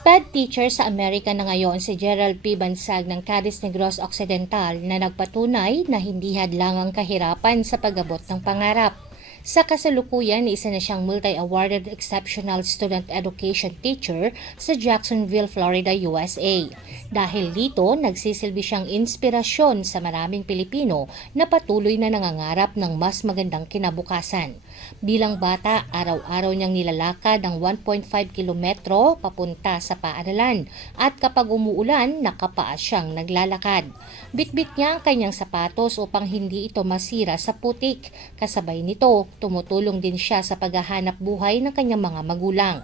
SPED teacher sa Amerika na ngayon si Gerald P. Bansag ng Cadiz Negros Occidental na nagpatunay na hindi hadlang ang kahirapan sa pag-abot ng pangarap. Sa kasalukuyan, isa na siyang multi-awarded exceptional student education teacher sa Jacksonville, Florida, USA. Dahil dito, nagsisilbi siyang inspirasyon sa maraming Pilipino na patuloy na nangangarap ng mas magandang kinabukasan. Bilang bata, araw-araw niyang nilalakad ang 1.5 kilometro papunta sa paaralan at kapag umuulan, nakapaa siyang naglalakad. Bitbit niya ang kanyang sapatos upang hindi ito masira sa putik. Kasabay nito, tumutulong din siya sa paghahanap buhay ng kanyang mga magulang.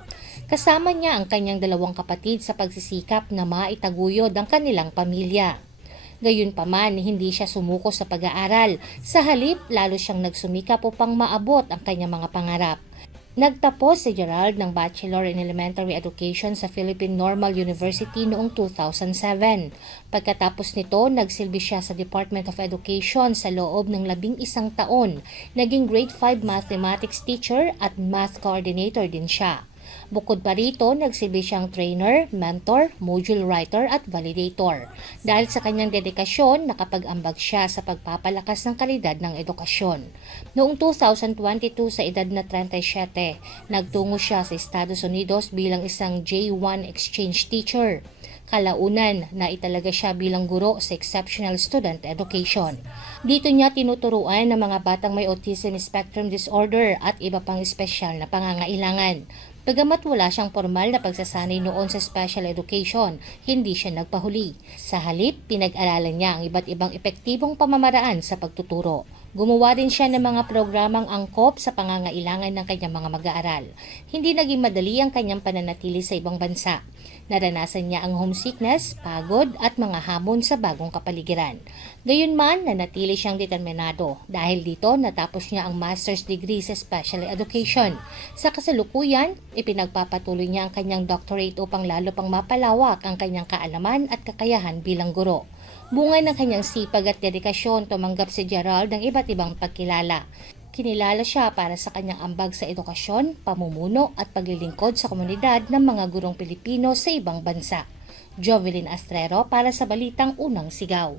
Kasama niya ang kanyang dalawang kapatid sa pagsisikap na maitaguyod ang kanilang pamilya. Gayunpaman, hindi siya sumuko sa pag-aaral. Sa halip, lalo siyang nagsumikap upang maabot ang kanyang mga pangarap. Nagtapos si Gerald ng Bachelor in Elementary Education sa Philippine Normal University noong 2007. Pagkatapos nito, nagsilbi siya sa Department of Education sa loob ng 11 taon. Naging grade 5 mathematics teacher at math coordinator din siya. Bukod pa rito, nagsilbi siyang trainer, mentor, module writer at validator. Dahil sa kanyang dedikasyon, nakapag-ambag siya sa pagpapalakas ng kalidad ng edukasyon. Noong 2022 sa edad na 37, nagtungo siya sa Estados Unidos bilang isang J1 exchange teacher. Kalaunan na italaga siya bilang guro sa Exceptional Student Education. Dito niya tinuturuan ng mga batang may autism spectrum disorder at iba pang espesyal na pangangailangan. Bagamat wala siyang formal na pagsasanay noon sa special education, hindi siya nagpahuli. Sa halip, pinag-aralan niya ang iba't ibang epektibong pamamaraan sa pagtuturo. Gumawa din siya ng mga programang angkop sa pangangailangan ng kanyang mga mag-aaral. Hindi naging madali ang kanyang pananatili sa ibang bansa. Naranasan niya ang homesickness, pagod at mga hamon sa bagong kapaligiran. Gayunman, nanatili siyang determinado. Dahil dito, natapos niya ang master's degree sa special education. Sa kasalukuyan, ipinagpapatuloy niya ang kanyang doctorate upang lalo pang mapalawak ang kanyang kaalaman at kakayahan bilang guro. Bunga ng kanyang sipag at dedikasyon, tumanggap si Gerald ng iba't ibang pagkilala. Kinilala siya para sa kanyang ambag sa edukasyon, pamumuno at paglilingkod sa komunidad ng mga gurong Pilipino sa ibang bansa. Jovelyn Astrero para sa Balitang Unang Sigaw.